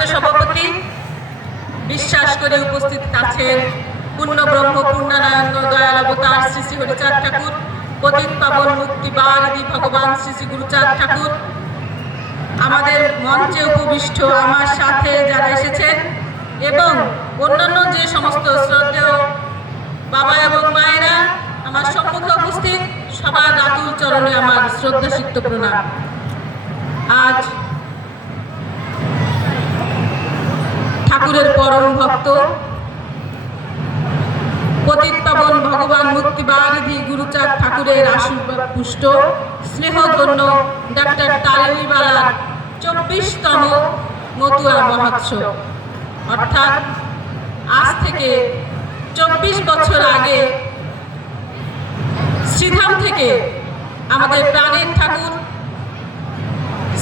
সম্মানিত সভাপতি, বিশ্বাস করে উপস্থিত আছেন পূর্ণ ব্রহ্ম পূর্ণানন্দ দয়াল অবতার শ্রী শ্রী হরিচাঁদ ঠাকুর, পতিত পাবন মুক্তি বারদি ভগবান শ্রী শ্রী গুরুচাঁদ ঠাকুর। আমাদের মঞ্চে উপবিষ্ট আমার সাথে যারা এসেছেন এবং অন্যান্য যে সমস্ত শ্রদ্ধেয় বাবা এবং মায়েরা, আমার সম্মুখে উপস্থিত, সবার আতুল চরণে আমার শ্রদ্ধা সিক্ত প্রণাম। আজ ঠাকুরের পরম ভক্ত। পতিত পাবন ভগবান মুক্তিবারিধি গুরুচাঁদ ঠাকুরের আশীর্বাদ পুষ্ট। স্নেহধন্য ডাক্তার তারিণীবালার চব্বিশতম মতুয়া মহোৎসব। অর্থাৎ আজ থেকে চব্বিশ বছর আগে শ্রীধাম থেকে আমাদের প্রাণের ঠাকুর,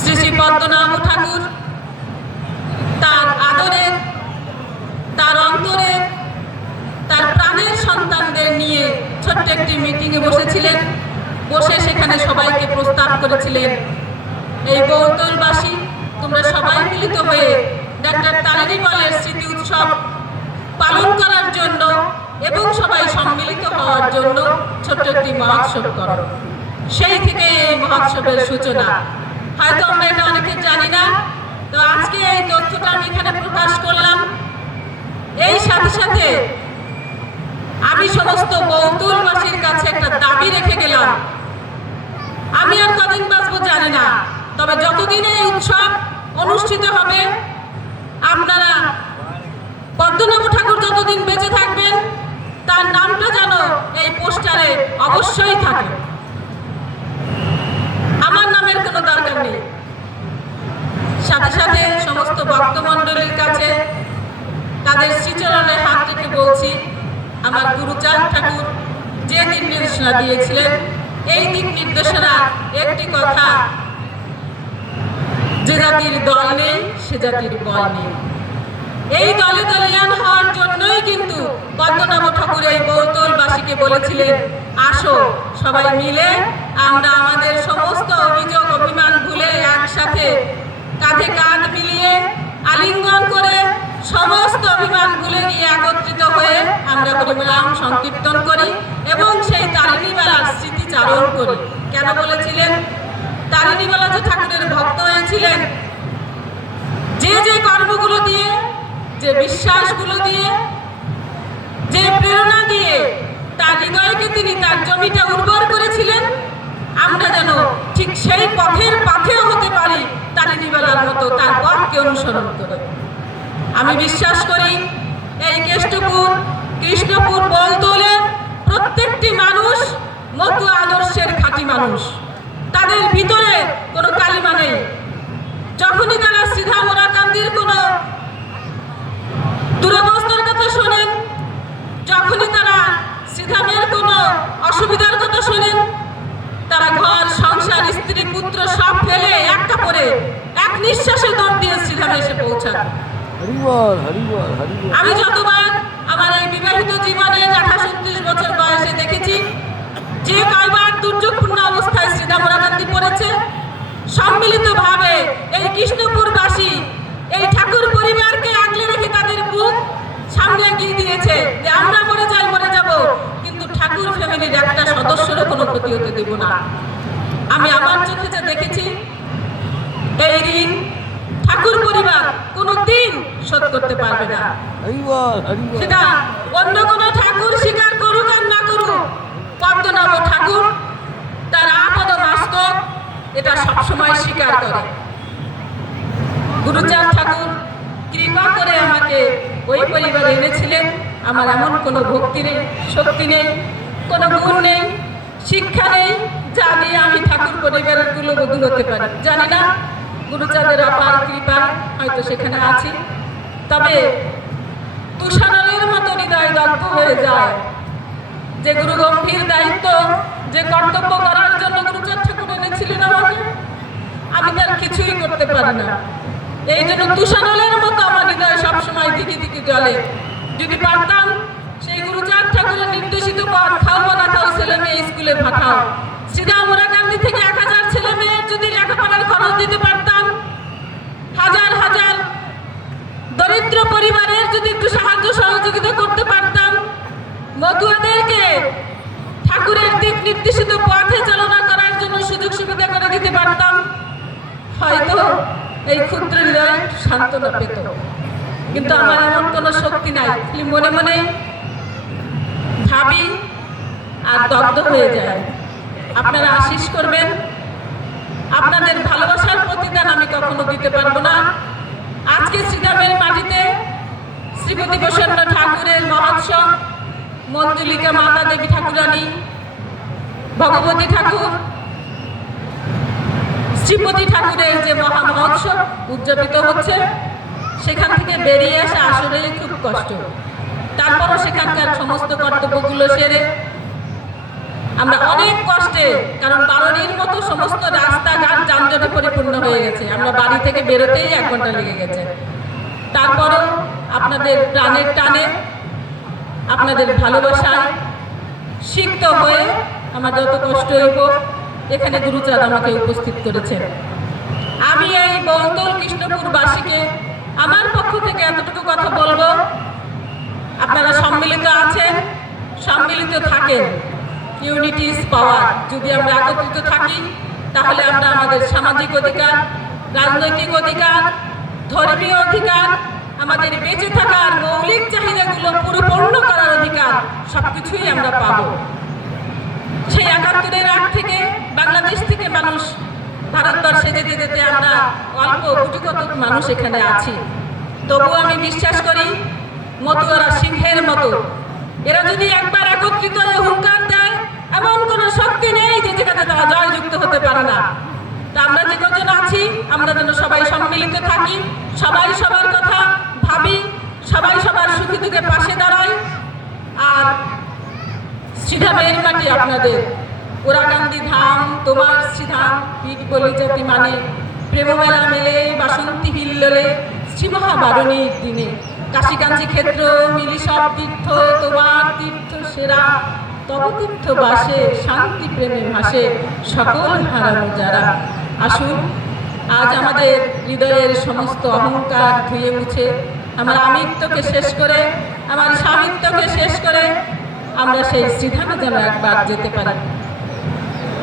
শ্রী শ্রী পদ্মনাভ ঠাকুর তার আদরের তার অন্তরে তার প্রাণের সন্তানদের নিয়ে ছোট্ট একটি মিটিংয়ে বসেছিলেন। বসে সেখানে সবাইকে প্রস্তাব করেছিলেন। এই বৌতলবাসী তোমরা সবাই মিলিত হয়ে ডাক্তার তারিণী পালের স্মৃতি উৎসব পালন করার জন্য এবং সবাই সম্মিলিত হওয়ার জন্য ছোট্ট একটি মহোৎসব করো। সেই থেকে এই মহোৎসবের সূচনা। হয়তো আমরা এটা অনেকে জানি না, তো আজকে এই তথ্যটা আমি এখানে প্রকাশ করলাম। এই সাথে সাথে আমি সমস্ত বৌতুলবাসীর কাছে একটা দাবি রেখে গেলাম। আমি আর কদিন বাঁচবো জানি না, তবে যতদিন এই উৎসব অনুষ্ঠিত হবে, আপনারা পদ্মনাভ ঠাকুর যতদিন বেঁচে থাকবেন, তার নামটা যেন এই পোস্টারে অবশ্যই থাকে। আমার নামের কোনো দরকার নেই। সাথে সাথে সমস্ত ভক্তমণ্ডলীর কাছে তাদের শ্রীচরণে হাত রেখে বলছি, আমার গুরুচাঁদ ঠাকুর, যে দিক নির্দেশনা দিয়েছিলেন, এই দিক নির্দেশনা একটি কথা। যে জাতির দল নেই, সে জাতির বল নেই। এই দলে দলিয়ান হওয়ার জন্যই কিন্তু পদ্মনাভ ঠাকুর এই বৌতলবাসীকে বলেছিলেন, আসো, সবাই মিলে আমরা আমাদের সমস্ত অভিযোগ, অভিমান ভুলে একসাথে কাঁধে কাঁধ মিলিয়ে আলিঙ্গন করে সমস্ত অভিমান ভুলে গিয়ে একত্রিত হয়ে আমরা পরিমাণ সংকীর্তন করি এবং সেই তারিণীবেলার স্মৃতিচারণ করি। কেন বলেছিলেন? তারিণীবেলা যে ঠাকুরের ভক্ত হয়েছিলেন, যে যে কর্মগুলো দিয়ে, যে বিশ্বাসগুলো দিয়ে, যে প্রেরণা দিয়ে তার হৃদয়কে তিনি তার জমিটা উর্বর করেছিলেন, আমরা যেন ঠিক সেই পথের পাথেও হতে পারি তারিণীবেলার মতো তার পথকে অনুসরণ করে। আমি বিশ্বাস করি এই কেষ্টপুর, কৃষ্ণপুর বলতলের প্রত্যেকটি মানুষ মতো আদর্শের খাঁটি মানুষ। তাদের ভিতরে কোনো কালিমা নেই। যখনই তারা সিধা মোরাকান্দির কোনো দুরবস্থার কথা শোনেন, যখনই তারা সিধামের কোনো অসুবিধার কথা শোনেন, তারা ঘর, সংসার, স্ত্রী, পুত্র সব ফেলে একটা কাপড়ে এক নিঃশ্বাসে দৌড় দিয়ে সিধামে এসে পৌঁছান। আমি যতবার আমার এই বিবাহিত জীবনে আঠাশ উনত্রিশ বছর বয়সে দেখেছি, যে কয়বার দুর্যোগপূর্ণ অবস্থায় শ্রীদামরাকান্তি পড়েছে, সম্মিলিতভাবে এই কৃষ্ণপুরবাসী এই ঠাকুর পরিবারকে আগলে রেখে তাদের বুক সামনে এগিয়ে দিয়েছে যে আমরা মরে যাই, মরে যাব, কিন্তু ঠাকুর ফ্যামিলির একটা সদস্যরও কোনো ক্ষতি হতে দেব না। আমি আমার চোখে যা দেখেছি, এই ঋণ ঠাকুর পরিবার কোনো দিন শোধ করতে পারবে না। সেটা অন্য কোনো ঠাকুর স্বীকার করুক আর না করুক পদ্মনাভ ঠাকুর তার আপদ মাস্তক এটা সবসময় স্বীকার করে। গুরুচাঁদ ঠাকুর কৃপা করে আমাকে ওই পরিবারে এনেছিলেন আমার এমন কোনো ভক্তি নেই শক্তি নেই কোনো গুণ নেই শিক্ষা নেই যা দিয়ে আমি ঠাকুর পরিবারের কুলবধূ হতে পারি। জানি না গুরুচাঁদের অপার কৃপা হয়তো সেখানে আছি। তবে তুষারের মতো হৃদয় দগ্ধ হয়ে যায়। যে গুরু গম্ভীর দায়িত্ব, যে কর্তব্য করার জন্য গুরুচাঁদ ঠাকুর এনেছিলেন আমাকে, আমি তার কিছুই করতে পারি না। এই জন্য তুষারের মতো আমার হৃদয় সবসময় দিকে দিকে জলে যদি পারতাম, সেই গুরুচাঁদ ঠাকুরের নির্দেশিত পথ খাও বা না খাও, ছেলে মেয়ে স্কুলে পাঠাও। সিধা মোরাকান্দি থেকে এক হাজার ছেলে মেয়ের যদি লেখাপড়ার খরচ দিতে পারতাম হাজার হাজার দরিদ্র পরিবারের যদি একটু সাহায্য সহযোগিতা করতে পারতাম মধুয়াদেরকে ঠাকুরের দিক নির্দেশিত পথে চালনা করার জন্য সুযোগ সুবিধা করে দিতে পারতাম, হয়তো এই ক্ষুদ্র হৃদয় সান্ত্বনা পেত। কিন্তু আমার এমন কোনো শক্তি নাই, খালি মনে মনে ভাবি আর দগ্ধ হয়ে যায়। আপনারা আশিস করবেন। আপনাদের ভালোবাসার প্রতিদান আমি কখনো দিতে পারব না। আজকে শ্রীরামের মাটিতে শ্রীপতি প্রসন্ন ঠাকুরের মহোৎসব মঞ্জুলিকা মাতা দেবী ঠাকুরানী, ভগবতী ঠাকুর, শ্রীপতি ঠাকুরের যে মহা মহোৎসব উদযাপিত হচ্ছে, সেখান থেকে বেরিয়ে আসা আসলেই খুব কষ্ট। তারপরও সেখানকার সমস্ত কর্তব্যগুলো সেরে আমরা অনেক কষ্টে, কারণ বারণীর মতো সমস্ত রাস্তাঘাট যানজটে পরিপূর্ণ হয়ে গেছে। আমরা বাড়ি থেকে বেরোতেই এক ঘণ্টা লেগে গেছে। তারপরও আপনাদের প্রাণের টানে, আপনাদের ভালোবাসায় সিক্ত হয়ে আমার যত কষ্ট হইব এখানে গুরুচাঁদ আমাকে উপস্থিত করেছেন আমি এই বন্তল কৃষ্ণপুরবাসীকে আমার পক্ষ থেকে এতটুকু কথা বলব। আপনারা সম্মিলিত আছেন, সম্মিলিত থাকেন। Unity is power. যদি আমরা একত্রিত থাকি, তাহলে আমরা আমাদের সামাজিক অধিকার, রাজনৈতিক অধিকার, ধর্মীয় অধিকার, আমাদের বেঁচে থাকার মৌলিক চাহিদাগুলো পরিপূর্ণ করার অধিকার সবকিছুই আমরা পাবো। সেই একাত্তরের আগ থেকে বাংলাদেশ থেকে মানুষ ভারতবর্ষে যেতে যেতে আমরা অল্প গুটিগত মানুষ এখানে আছি। তবু আমি বিশ্বাস করি, মতুয়ারা সিংহের মতো, এরা যদি একবার একত্রিত হয়ে হুঙ্কার এমন কোনো শক্তি নেই যে যেখানে তারা জয়যুক্ত হতে পারে না। তা আমরা যে কজন আছি, আমরা যেন সবাই সম্মিলিত থাকি, সবাই সবার কথা ভাবি, সবাই সবার সুখী দুঃখে পাশে দাঁড়াই। আর শ্রীধামের মাটি আপনাদের ওরাকান্দি ধাম, তোমার শ্রীধাম পীঠ বলি জাতি মানে প্রেমমেলা মেলে, বাসন্তী হিল্লোলে, শ্রীমহাবারণীর দিনে। কাশীকাঞ্চি ক্ষেত্র মিলি সব তীর্থ, তোমার তীর্থ সেরা। তব তীর্থ বাসে শান্তি প্রেমে ভাসে সকল হারানো যারা। আসুন, আজ আমাদের হৃদয়ের সমস্ত অহংকার ধুয়ে মুছে, আমার আমিত্বকে শেষ করে, আমার স্বামিত্বকে শেষ করে, আমরা সেই শ্রীধামে যেন একবার যেতে পারি।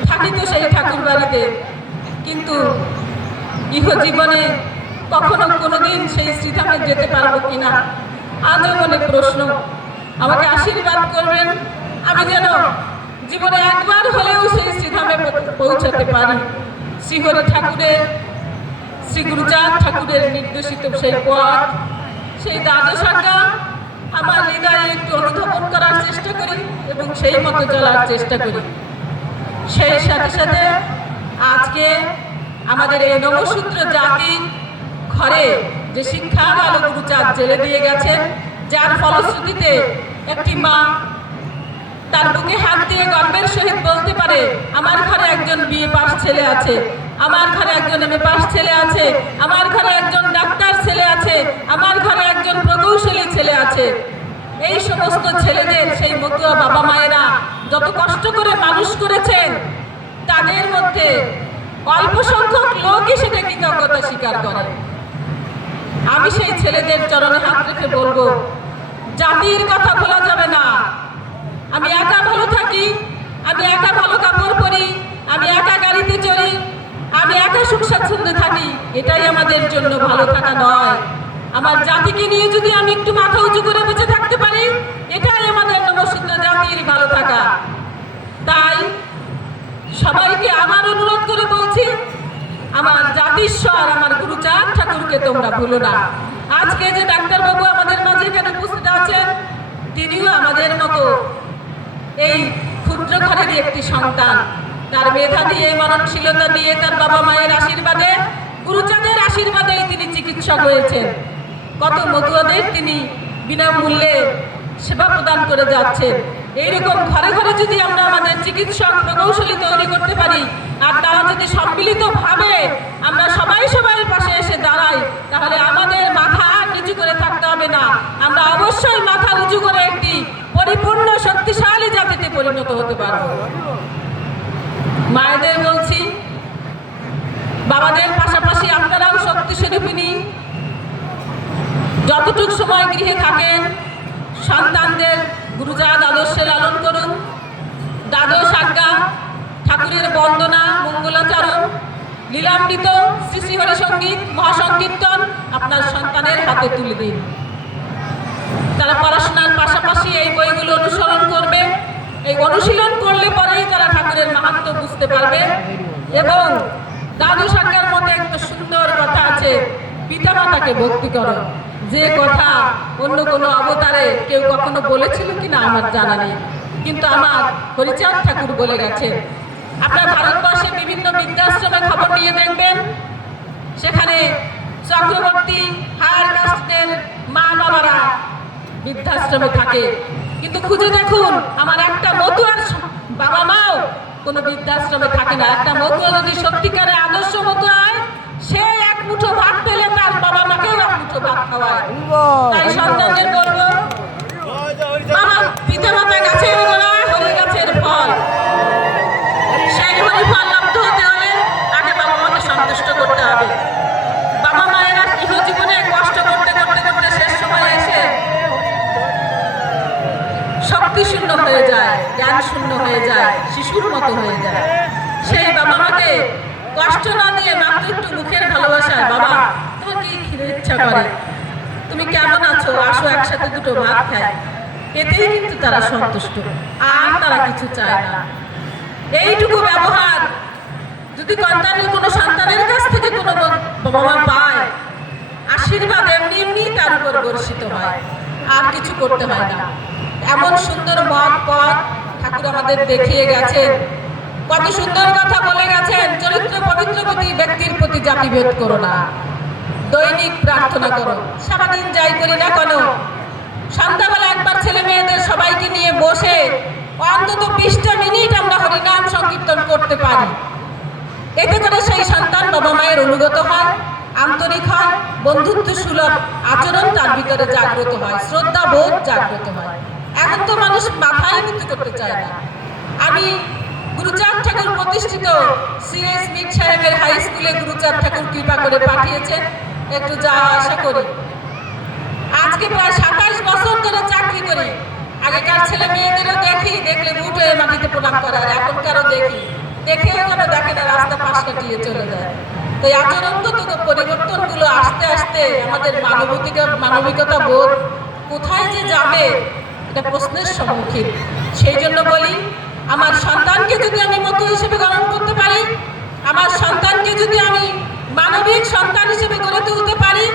থাকি তো সেই ঠাকুর বাড়িতে কিন্তু ইহ জীবনে কখনো কোনোদিন সেই শ্রীধামে যেতে পারব কিনা? আজও মনে প্রশ্ন। আমাকে আশীর্বাদ করবেন আমি যেন জীবনে একবার হলেও সেই শ্রীধামে পৌঁছাতে পারি। শ্রীহরি ঠাকুরের, শ্রী গুরুচাঁদ ঠাকুরের নির্দেশিত সেই পথ, সেই দ্বাদশ আজ্ঞা আমার হৃদয়ে একটু অনুধাবন করার চেষ্টা করি এবং সেই মতো চলার চেষ্টা করি। সেই সাথে সাথে আজকে আমাদের এই নবসূত্র জাতি ঘরে যে শিক্ষার আলো গুরুচাঁদ জেলে দিয়ে গেছেন, যার ফলশ্রুতিতে একটি মা তার বুকে হাত দিয়ে গর্বের সহিত বলতে পারে, আমার ঘরে একজন বিয়ে পাস ছেলে আছে, আমার ঘরে একজন এমএ পাস ছেলে আছে, আমার ঘরে একজন ডাক্তার ছেলে আছে, আমার ঘরে একজন প্রকৌশলী ছেলে আছে। এই সমস্ত ছেলেদের, সেই মতুয়া বাবা মায়েরা যত কষ্ট করে মানুষ করেছেন, তাদের মধ্যে অল্প সংখ্যক লোকই সেটা কৃতজ্ঞতা স্বীকার করে। আমি সেই ছেলেদের চরণে হাত রেখে বলব, জাতির কথা বলা যাবে না। আমি একা ভালো থাকি, আমি একা ভালো কাপড় পরি, আমি একা গাড়িতে চড়ি, আমি একা সুখ স্বাচ্ছন্দ্যে থাকি, এটাই আমাদের জন্য ভালো থাকা নয়। আমার জাতিকে নিয়ে যদি আমি একটু মাথা উঁচু করে বেঁচে থাকতে পারি, এটাই আমাদের নবসূত্র জাতির ভালো থাকা। তাই সবাইকে আমার অনুরোধ করে বলছি, আমার জাতিস্বর আমার গুরুচাঁদ ঠাকুরকে তোমরা ভুলো না। আজকে যে ডাক্তারবাবু আমাদের মাঝে এখানে উপস্থিত আছেন, তিনিও আমাদের মতো এই ক্ষুদ্র ঘরেরই একটি সন্তান। তার মেধা দিয়ে মননশীলতা দিয়ে তার বাবা মায়ের আশীর্বাদে গুরুচাঁদের আশীর্বাদেই তিনি চিকিৎসক হয়েছেন। কত মতুয়াদের তিনি বিনামূল্যে সেবা প্রদান করে যাচ্ছেন। এইরকম ঘরে ঘরে যদি আমরা আমাদের চিকিৎসক প্রকৌশলী তৈরি করতে পারি, আর তারা যদি সম্মিলিতভাবে আমরা সবাই সবাই পাশে এসে দাঁড়াই, তাহলে আমাদের মাথা নিচু করে থাকতে হবে না। আমরা অবশ্যই মাথা উঁচু করে একটি পরিপূর্ণ, শক্তিশালী জাতিতে পরিণত হতে পারব। মায়েদের বলছি, বাবাদের পাশাপাশি আপনারাও শক্তি স্বরূপিনী যতটুক সময় গৃহে থাকেন, সন্তানদের গুরুজাত আদর্শে লালন করুন। দ্বাদশ আজ্ঞা, ঠাকুরের বন্দনা, মঙ্গলাচরণ, লীলামৃত শ্রী শ্রী হরিসঙ্গীত মহাসংকীর্তন আপনার সন্তানের হাতে তুলে দিন। তারা পড়াশোনার পাশাপাশি এই বইগুলো অনুসরণ করবে। এই অনুশীলন করলে পরেই তারা ঠাকুরের মাহাত্ম বুঝতে পারবে। এবং দাদু সাকার মধ্যে একটা সুন্দর কথা আছে, পিতামাতাকে ভক্তি করো। যে কথা অন্য কোনো অবতারে কেউ কখনো বলেছিল কিনা আমার জানা নেই। কিন্তু আমার হরিচাঁদ ঠাকুর বলে গেছে, আপনার ভারতবর্ষে বিভিন্ন বৃদ্ধাশ্রমে খবর নিয়ে দেখবেন। সেখানে চক্রবর্তী হায়ার কাস্টদের মা বাবারা বৃদ্ধাশ্রমে থাকে। কিন্তু খুঁজে দেখুন আমার একটা মতুয়ার আর বাবা মাও কোনো বৃদ্ধাশ্রমে থাকে না। একটা মতুয়া যদি সত্যিকারে আদর্শ মতো হয় সে এক মুঠো ভাত পেলে তার বাবা মাকেও এক মুঠো ভাত খাওয়ায়। তাই সন্তানদের বলব আমার পিতা মাতা গাছের গোড়ায় হরি গাছের ফল সেই হরি ফল লাভ হতে হলে আগে বাবা মাকে সন্তুষ্ট করতে হবে বাবা মায়েরা গৃহ জীবনে কষ্ট করতে করতে করতে শেষ সময় এসে শক্তি শূন্য হয়ে যায় জ্ঞান শূন্য হয়ে যায় মতো হয়ে যায়। সেই বাবা মাকে কষ্ট না দিয়ে মাত্র একটু মুখের ভালোবাসায় বাবা তোমার কি ইচ্ছা করে। তুমি কেমন আছো? আসো একসাথে দুটো ভাত খাই। এতেই কিন্তু তারা সন্তুষ্ট। আর তারা কিছু চায় না। এইটুকু ব্যবহার যদি সন্তানের কোনো সন্তানের কাছ থেকে কোনো বাবা পায়, আশীর্বাদ এমনি এমনি তার উপর বর্ষিত হয়। আর কিছু করতে হয় না। এমন সুন্দর মত পথ ঠাকুর আমাদের দেখিয়ে গেছেন। কত সুন্দর কথা বলে গেছেন। চরিত্র পবিত্র প্রতি ব্যক্তির প্রতি জাতিভেদ করো না। দৈনিক প্রার্থনা করো। সারাদিন যাই করি না কেন? সন্ধ্যাবেলা একবার ছেলে মেয়েদের সবাইকে নিয়ে বসে অন্তত বিশটা মিনিট আমরা হরিনাম সংকীর্তন করতে পারি। এতে করে সেই সন্তান বাবা মায়ের অনুগত হয়, আন্তরিক হয় বন্ধুত্ব সুলভ আচরণ তার ভিতরে জাগ্রত হয় শ্রদ্ধা বোধ জাগ্রত হয়। এখন তো মানুষ মাথায় কিন্তু করতে চায় না। আমি গুরুচাঁদ ঠাকুর প্রতিষ্ঠিত সিএস মিট সাহেবের হাই স্কুলে গুরুচাঁদ ঠাকুর কৃপা করে পাঠিয়েছেন। একটু যাওয়া আসা করি। আজকে প্রায় সাতাশ বছর ধরে চাকরি করি। আগেকার ছেলে মেয়েদেরও দেখি, দেখলে বুট হয়ে মাটিতে প্রণাম করার এখনকারও দেখি। দেখেও যেন দেখে না রাস্তা পাশ কাটিয়ে চলে যায়। তো এই আচরণগত পরিবর্তনগুলো আস্তে আস্তে আমাদের মানবিকতা মানবিকতা বোধ কোথায় যে যাবে এটা প্রশ্নের সম্মুখীন। সেই জন্য বলি, আমার সন্তানকে যদি আমি মতো হিসেবে গ্রহণ করতে পারি, আমার সন্তানকে যদি আমি মানবিক সন্তান হিসেবে গড়ে তুলতে পারি,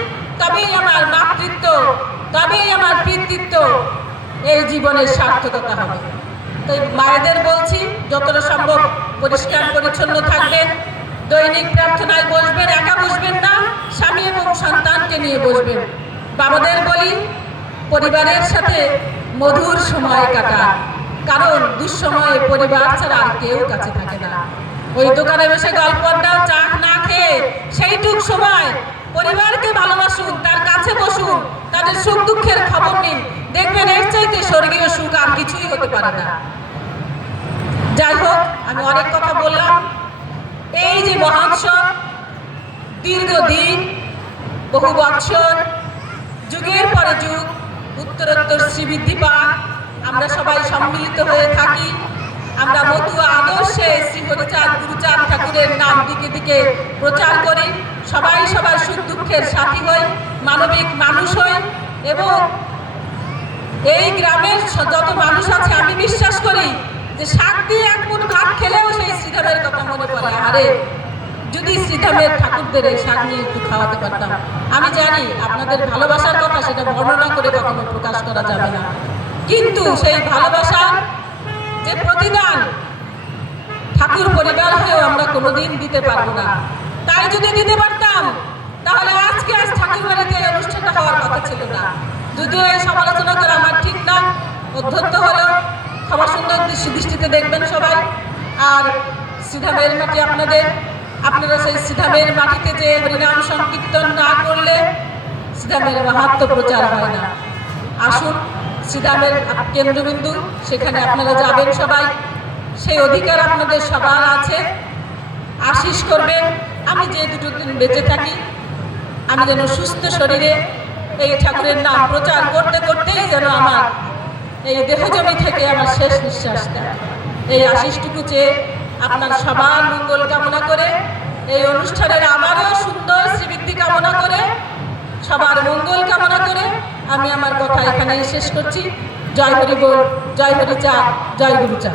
তবেই আমার মাতৃত্ব, তবেই আমার পিতৃত্ব এই জীবনের সার্থকতা হবে। তাই মায়েদের বলছি, যতটা সম্ভব পরিষ্কার, পরিচ্ছন্ন থাকবেন, দৈনিক প্রার্থনায় বসবেন, একা বসবেন না, স্বামী এবং সন্তানকে নিয়ে বসবেন। বাবাদের বলি, পরিবারের সাথে মধুর সময় কাটান, কারণ দুঃসময়ে পরিবার ছাড়া আর কেউ কাছে থাকে না। ওই দোকানে বসে গল্প চা না খেয়ে সেইটুক সময় পরিবারকে ভালোবাসুন, তার কাছে বসুন, তাদের সুখ দুঃখের খবর নিন। দেখবেন এর চাইতে স্বর্গীয় সুখ আর কিছুই হতে পারে না। যাই হোক, আমি অনেক কথা বললাম। এই যে মহোৎসব দীর্ঘদিন, বহু বৎসর, যুগের পরে যুগ উত্তরোত্তর শ্রীবৃদ্ধি পাক। আমরা সবাই সম্মিলিত হয়ে থাকি। আমরা মতুয়া আদর্শে শ্রী হরিচাঁদ গুরুচাঁদ ঠাকুরের নাম দিকে দিকে প্রচার করি। সবাই সবার সুখ দুঃখের সাথী হই, মানবিক মানুষ হই এবং এই গ্রামের যত মানুষ আছে, আমি বিশ্বাস করি যে শাক দিয়ে এক মুঠ ভাত খেলেও সেই শ্রীধামের কথা মনে পড়ে। আরে যদি শ্রীধামের ঠাকুরদের এই শাক নিয়ে একটু খাওয়াতে পারতাম, আমি জানি আপনাদের ভালোবাসার কথা সেটা বর্ণনা করে কখনো প্রকাশ করা যাবে না। কিন্তু সেই ভালোবাসার যে প্রতিদান ঠাকুর পরিবার হয়েও আমরা কোনোদিন দিতে পারব না। তাই যদি দিতে পারতাম, তাহলে আজকে আজ ঠাকুর বাড়িতে অনুষ্ঠানটা হওয়ার কথা ছিল না। যদিও এই সমালোচনা করা আমার ঠিক না, অধ্যত্ত হলো। ক্ষমা সুন্দর দৃষ্টি দৃষ্টিতে দেখবেন সবাই। আর সিধামের মাটি আপনাদের। আপনারা সেই সিধামের মাটিতে যে হরিনাম সংকীর্তন না করলে সিধামের মাহাত্ম প্রচার হয় না। আসুন শ্রীরামের কেন্দ্রবিন্দু, সেখানে আপনারা যাবেন সবাই। সেই অধিকার আপনাদের সবার আছে। আশিস করবেন, আমি যে দুটো দিন বেঁচে থাকি, আমি যেন সুস্থ শরীরে এই ঠাকুরের নাম প্রচার করতে করতেই যেন আমার এই দেহজমি থেকে আমার শেষ নিঃশ্বাস দেয় এই আশিসটুকু চেয়ে আপনার সবার মঙ্গল কামনা করে, এই অনুষ্ঠানের আমারও সুন্দর শ্রীবৃদ্ধি কামনা করে, সবার মঙ্গল কামনা করে আমি আমার কথা এখানেই শেষ করছি। জয় হরি বল, জয় হরি চা, জয় গুরু চা।